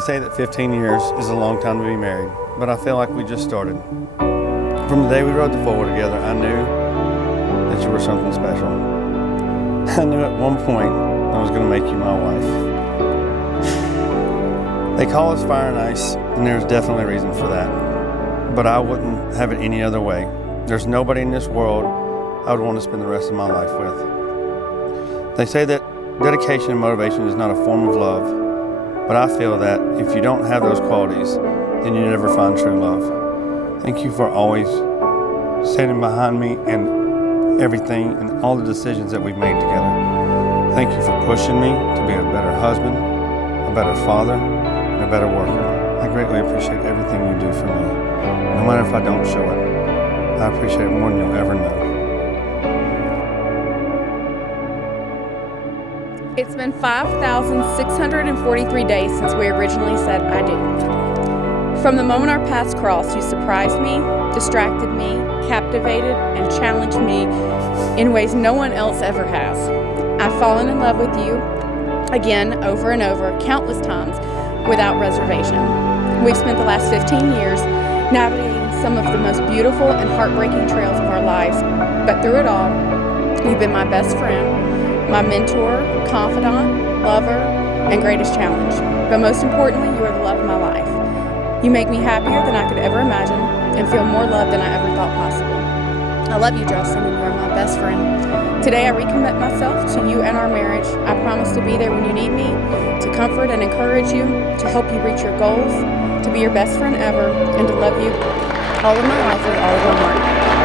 They say that 15 years is a long time to be married, but I feel like we just started. From the day we rode the four together, I knew that you were something special. I knew at one point I was going to make you my wife. They call us fire and ice, and there's definitely a reason for that. But I wouldn't have it any other way. There's nobody in this world I would want to spend the rest of my life with. They say that dedication and motivation is not a form of love, but I feel that if you don't have those qualities, then you never find true love. Thank you for always standing behind me and everything and all the decisions that we've made together. Thank you for pushing me to be a better husband, a better father, and a better worker. I greatly appreciate everything you do for me. No matter if I don't show it, I appreciate it more than you'll ever know. It's been 5,643 days since we originally said I do. From the moment our paths crossed, you surprised me, distracted me, captivated, and challenged me in ways no one else ever has. I've fallen in love with you again, over and over, countless times, without reservation. We've spent the last 15 years navigating some of the most beautiful and heartbreaking trails of our lives, but through it all, you've been my best friend, my mentor, confidant, lover, and greatest challenge. But most importantly, you are the love of my life. You make me happier than I could ever imagine and feel more love than I ever thought possible. I love you, Justin, and you are my best friend. Today, I recommit myself to you and our marriage. I promise to be there when you need me, to comfort and encourage you, to help you reach your goals, to be your best friend ever, and to love you all of my life with all of my heart.